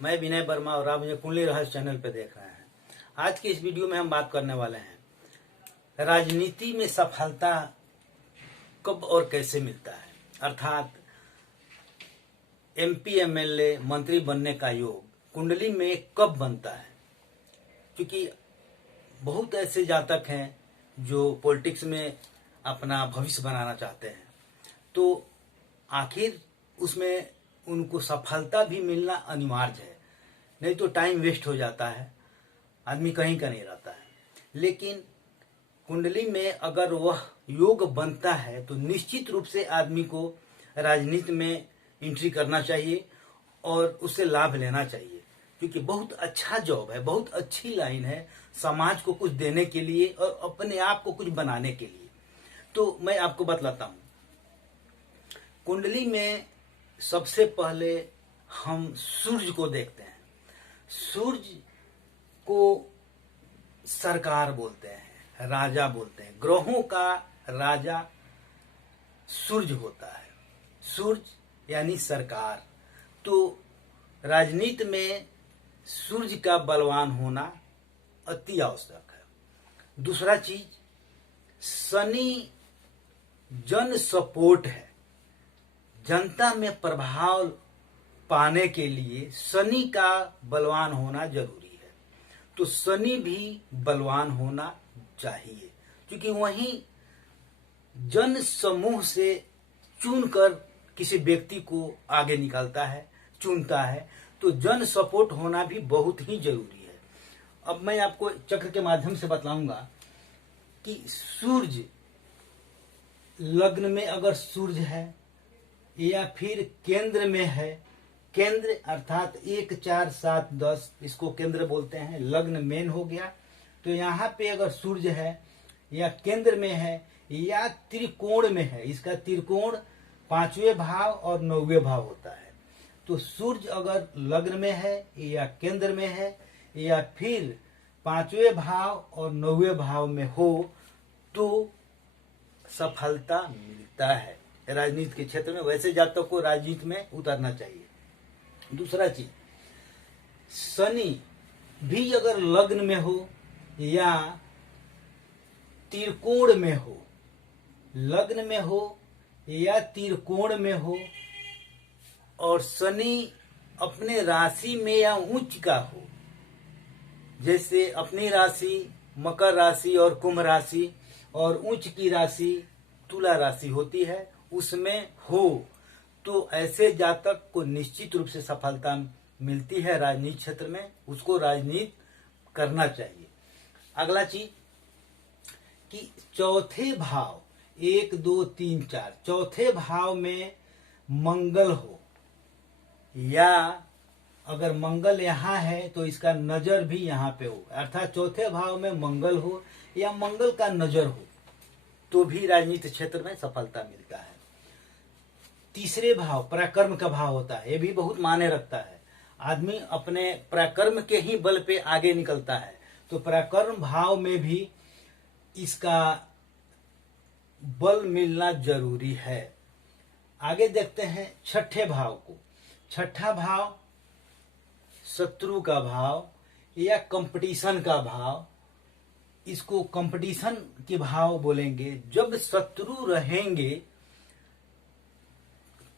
मैं विनय वर्मा और आप मुझे कुंडली रहस्य चैनल पे देख रहे हैं। आज की इस वीडियो में हम बात करने वाले हैं राजनीति में सफलता कब और कैसे मिलता है, अर्थात एमपी एमएलए मंत्री बनने का योग कुंडली में कब बनता है। क्योंकि बहुत ऐसे जातक हैं जो पॉलिटिक्स में अपना भविष्य बनाना चाहते हैं, तो आखिर उसमें उनको सफलता भी मिलना अनिवार्य है, नहीं तो टाइम वेस्ट हो जाता है, आदमी कहीं का नहीं रहता है। लेकिन कुंडली में अगर वह योग बनता है तो निश्चित रूप से आदमी को राजनीति में एंट्री करना चाहिए और उससे लाभ लेना चाहिए, क्योंकि बहुत अच्छा जॉब है, बहुत अच्छी लाइन है समाज को कुछ देने के लिए और अपने आप को कुछ बनाने के लिए। तो मैं आपको बतलाता हूँ। कुंडली में सबसे पहले हम सूर्य को देखते हैं। सूर्य को सरकार बोलते हैं, राजा बोलते हैं। ग्रहों का राजा सूर्य होता है। सूर्य यानी सरकार। तो राजनीति में सूर्य का बलवान होना अति आवश्यक है। दूसरा चीज, शनि जन सपोर्ट है। जनता में प्रभाव पाने के लिए शनि का बलवान होना जरूरी है। तो शनि भी बलवान होना चाहिए, क्योंकि वही जन समूह से चुनकर किसी व्यक्ति को आगे निकालता है, चुनता है। तो जन सपोर्ट होना भी बहुत ही जरूरी है। अब मैं आपको चक्र के माध्यम से बतलाऊंगा कि सूर्य लग्न में अगर सूर्य है या फिर केंद्र में है, केंद्र अर्थात 1 4 7 10 इसको केंद्र बोलते हैं, लग्न मेन हो गया। तो यहाँ पे अगर सूर्य है या केंद्र में है या त्रिकोण में है, इसका त्रिकोण 5वें भाव और 9वें भाव होता है। तो सूर्य अगर लग्न में है या केंद्र में है या फिर 5वें भाव और 9वें भाव में हो तो सफलता मिलता है राजनीति के क्षेत्र में। वैसे जातक को राजनीति में उतरना चाहिए। दूसरा चीज, शनि भी अगर लग्न में हो या त्रिकोण में हो, लग्न में हो या त्रिकोण में हो और शनि अपने राशि में या उच्च का हो, जैसे अपनी राशि मकर राशि और कुंभ राशि और उच्च की राशि तुला राशि होती है, उसमें हो, तो ऐसे जातक को निश्चित रूप से सफलता मिलती है राजनीति क्षेत्र में। उसको राजनीति करना चाहिए। अगला चीज कि चौथे भाव 1 2 3 4 चौथे भाव में मंगल हो, या अगर मंगल यहाँ है तो इसका नजर भी यहाँ पे हो, अर्थात चौथे भाव में मंगल हो या मंगल का नजर हो तो भी राजनीति क्षेत्र में सफलता मिलता है। तीसरे भाव पराक्रम का भाव होता है, ये भी बहुत मायने रखता है। आदमी अपने पराक्रम के ही बल पे आगे निकलता है, तो पराक्रम भाव में भी इसका बल मिलना जरूरी है। आगे देखते हैं छठे भाव को। छठा भाव शत्रु का भाव या कंपटीशन का भाव, इसको कंपटीशन के भाव बोलेंगे। जब शत्रु रहेंगे,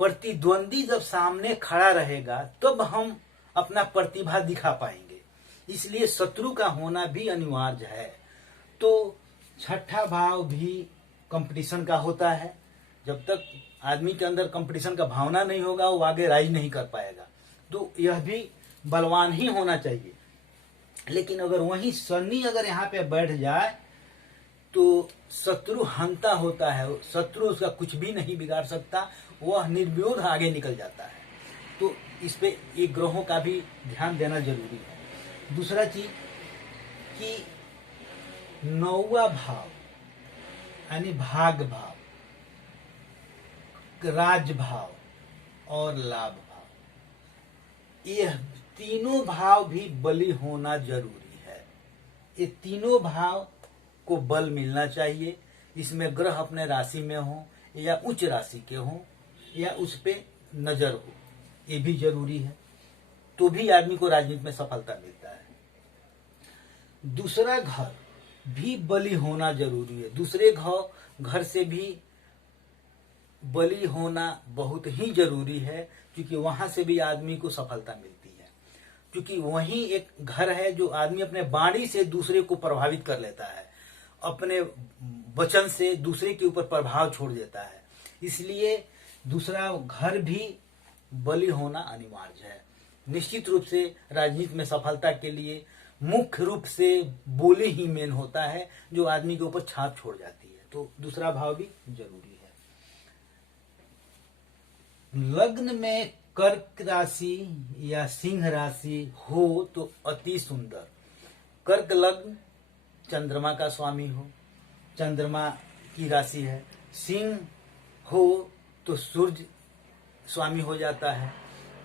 प्रतिद्वंदी जब सामने खड़ा रहेगा तब हम अपना प्रतिभा दिखा पाएंगे, इसलिए शत्रु का होना भी अनिवार्य है। तो छठा भाव भी कंपटीशन का होता है। जब तक आदमी के अंदर कंपटीशन का भावना नहीं होगा वो आगे राज नहीं कर पाएगा। तो यह भी बलवान ही होना चाहिए। लेकिन अगर वही शनि अगर यहाँ पे बैठ जाए तो शत्रु हंता होता है, शत्रु उसका कुछ भी नहीं बिगाड़ सकता, वह निर्विरोध आगे निकल जाता है। तो इस पे एक ग्रहों का भी ध्यान देना जरूरी है। दूसरा चीज कि 9वां भाव यानी भाग भाव, राज भाव और लाभ भाव, यह तीनों भाव भी बली होना जरूरी है। ये तीनों भाव को बल मिलना चाहिए। इसमें ग्रह अपने राशि में हो या उच्च राशि के हो या उस पे नजर हो, ये भी जरूरी है। तो भी आदमी को राजनीति में सफलता मिलता है। दूसरा घर भी बलि होना जरूरी है। दूसरे घर से भी बलि होना बहुत ही जरूरी है, क्योंकि वहां से भी आदमी को सफलता मिलती है। क्योंकि वही एक घर है जो आदमी अपने वाणी से दूसरे को प्रभावित कर लेता है, अपने वचन से दूसरे के ऊपर प्रभाव छोड़ देता है। इसलिए दूसरा घर भी बलि होना अनिवार्य है। निश्चित रूप से राजनीति में सफलता के लिए मुख्य रूप से बोली ही मेन होता है, जो आदमी के ऊपर छाप छोड़ जाती है। तो दूसरा भाव भी जरूरी है। लग्न में कर्क राशि या सिंह राशि हो तो अति सुंदर। कर्क लग्न चंद्रमा का स्वामी हो, चंद्रमा की राशि है। सिंह हो तो सूर्य स्वामी हो जाता है।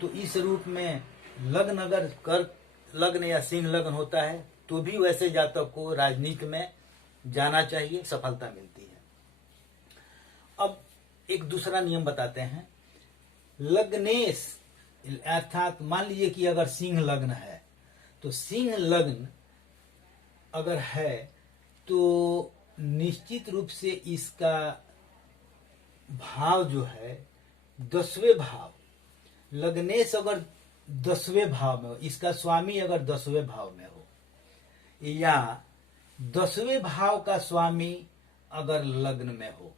तो इस रूप में लग्न अगर कर्क लग्न या सिंह लग्न होता है तो भी वैसे जातक को राजनीति में जाना चाहिए, सफलता मिलती है। अब एक दूसरा नियम बताते हैं। लग्नेश अर्थात मान लीजिए कि अगर सिंह लग्न है, तो सिंह लग्न अगर है तो निश्चित रूप से इसका भाव जो है 10वें भाव, लग्नेश अगर 10वें भाव में हो, इसका स्वामी अगर 10वें भाव में हो, या 10वें भाव का स्वामी अगर लग्न में हो।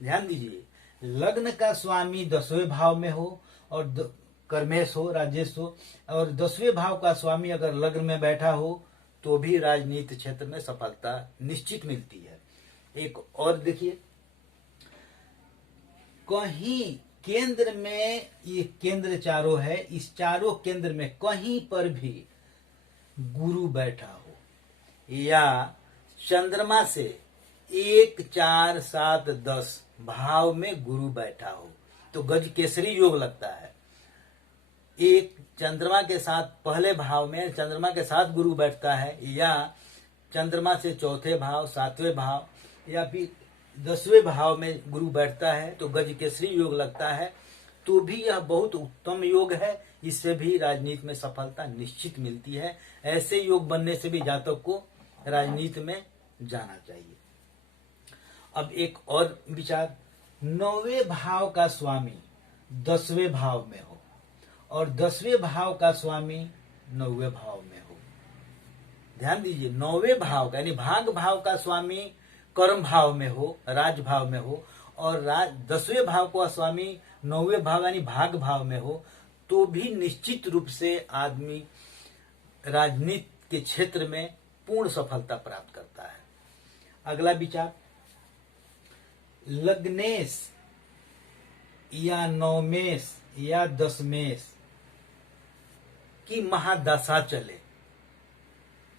ध्यान दीजिए, लग्न का स्वामी 10वें भाव में हो और कर्मेश हो, राजेश हो, और 10वें भाव का स्वामी अगर लग्न में बैठा हो तो भी राजनीति क्षेत्र में सफलता निश्चित मिलती है। एक और देखिए, कहीं केंद्र में, ये केंद्र चारों है, इस चारों केंद्र में कहीं पर भी गुरु बैठा हो या चंद्रमा से 1, 4, 7, 10 भाव में गुरु बैठा हो तो गज केसरी योग लगता है। एक चंद्रमा के साथ पहले भाव में चंद्रमा के साथ गुरु बैठता है, या चंद्रमा से 4थे भाव, 7वें भाव, या फिर 10वें भाव में गुरु बैठता है तो गज केसरी योग लगता है। तो भी यह बहुत उत्तम योग है, इससे भी राजनीति में सफलता निश्चित मिलती है। ऐसे योग बनने से भी जातक को राजनीति में जाना चाहिए। अब एक और विचार, 9वें भाव का स्वामी 10वें भाव में हो और 10वें भाव का स्वामी 9वें भाव में हो। ध्यान दीजिए, 9वें भाव का यानी भाग भाव का स्वामी कर्म भाव में हो, राज भाव में हो, और 10वें भाव का स्वामी 9वें भाव यानी भाग भाव में हो, तो भी निश्चित रूप से आदमी राजनीति के क्षेत्र में पूर्ण सफलता प्राप्त करता है। अगला विचार, लग्नेश या नवमेश या दशमेश की महादशा चले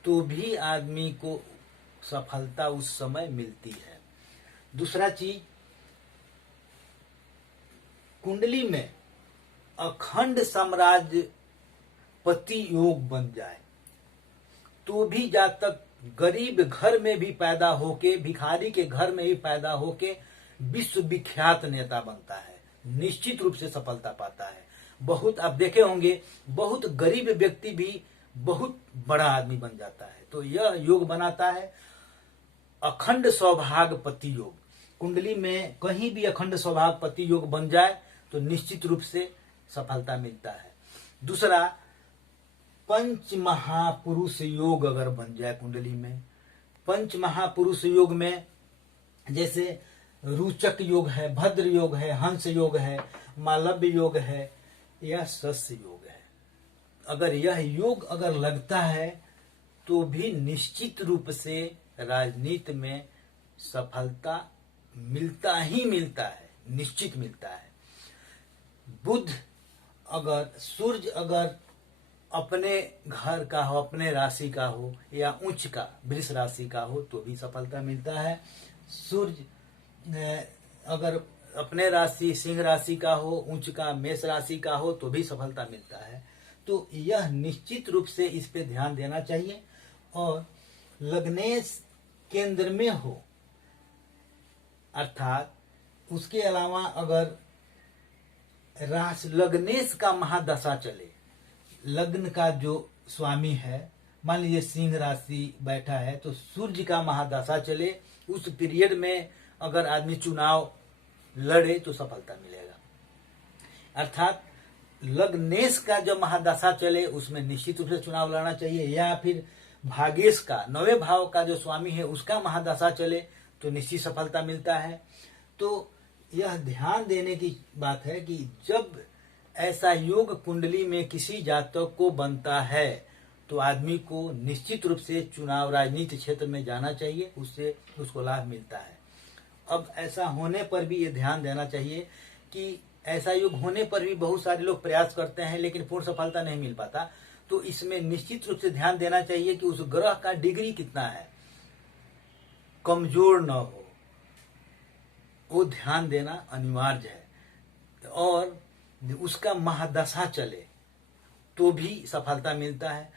तो भी आदमी को सफलता उस समय मिलती है। दूसरा चीज, कुंडली में अखंड साम्राज्य पति योग बन जाए तो भी जातक गरीब घर में भी पैदा होके, भिखारी के घर में भी पैदा होके विश्व विख्यात नेता बनता है, निश्चित रूप से सफलता पाता है। बहुत आप देखे होंगे, बहुत गरीब व्यक्ति भी बहुत बड़ा आदमी बन जाता है। तो यह योग बनाता है अखंड सौभाग्यपति योग। कुंडली में कहीं भी अखंड सौभाग्यपति योग बन जाए तो निश्चित रूप से सफलता मिलता है। दूसरा, पंच महापुरुष योग अगर बन जाए कुंडली में, पंच महापुरुष योग में जैसे रुचक योग है, भद्र योग है, हंस योग है, मालव्य योग है या सस्य योग है, अगर यह योग अगर लगता है तो भी निश्चित रूप से राजनीति में सफलता मिलता ही मिलता है, निश्चित मिलता है। बुध अगर, सूर्य अगर अपने घर का हो, अपने राशि का हो, या उच्च का वृष राशि का हो तो भी सफलता मिलता है। सूर्य अगर अपने राशि सिंह राशि का हो, उच्च का मेष राशि का हो तो भी सफलता मिलता है। तो यह निश्चित रूप से इस पे ध्यान देना चाहिए। और लग्नेश केंद्र में हो, अर्थात उसके अलावा अगर लग्नेश का महादशा चले लग्न का जो स्वामी है, मान लीजिए सिंह राशि बैठा है, तो सूर्य का महादशा चले, उस पीरियड में अगर आदमी चुनाव लड़े तो सफलता मिलेगा। अर्थात लग्नेश का जब महादशा चले उसमें निश्चित रूप से चुनाव लड़ना चाहिए, या फिर भागेश का 9वें भाव का जो स्वामी है उसका महादशा चले तो निश्चित सफलता मिलता है। तो यह ध्यान देने की बात है कि जब ऐसा योग कुंडली में किसी जातक को बनता है तो आदमी को निश्चित रूप से चुनाव राजनीति क्षेत्र में जाना चाहिए, उससे उसको लाभ मिलता है। अब ऐसा होने पर भी ये ध्यान देना चाहिए कि ऐसा योग होने पर भी बहुत सारे लोग प्रयास करते हैं लेकिन पूर्ण सफलता नहीं मिल पाता। तो इसमें निश्चित रूप से ध्यान देना चाहिए कि उस ग्रह का डिग्री कितना है, कमजोर न हो, वो ध्यान देना अनिवार्य है। और उसका महादशा चले तो भी सफलता मिलता है,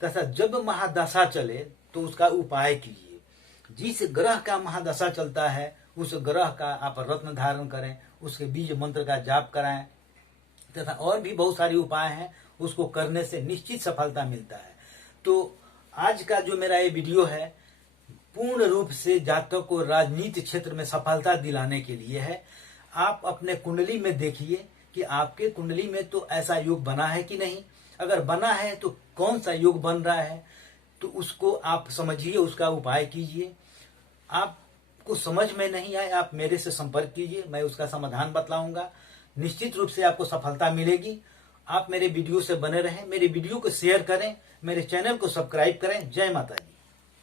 तथा जब महादशा चले तो उसका उपाय कीजिए। जिस ग्रह का महादशा चलता है उस ग्रह का आप रत्न धारण करें, उसके बीज मंत्र का जाप कराएं, तथा और भी बहुत सारे उपाय हैं, उसको करने से निश्चित सफलता मिलता है। तो आज का जो मेरा ये वीडियो है पूर्ण रूप से जातक को राजनीति क्षेत्र में सफलता दिलाने के लिए है। आप अपने कुंडली में देखिए कि आपके कुंडली में तो ऐसा योग बना है कि नहीं, अगर बना है तो कौन सा योग बन रहा है, तो उसको आप समझिए, उसका उपाय कीजिए। आपको समझ में नहीं आए आप मेरे से संपर्क कीजिए, मैं उसका समाधान बतलाऊंगा, निश्चित रूप से आपको सफलता मिलेगी। आप मेरे वीडियो से बने रहें, मेरे वीडियो को शेयर करें, मेरे चैनल को सब्सक्राइब करें। जय माता दी।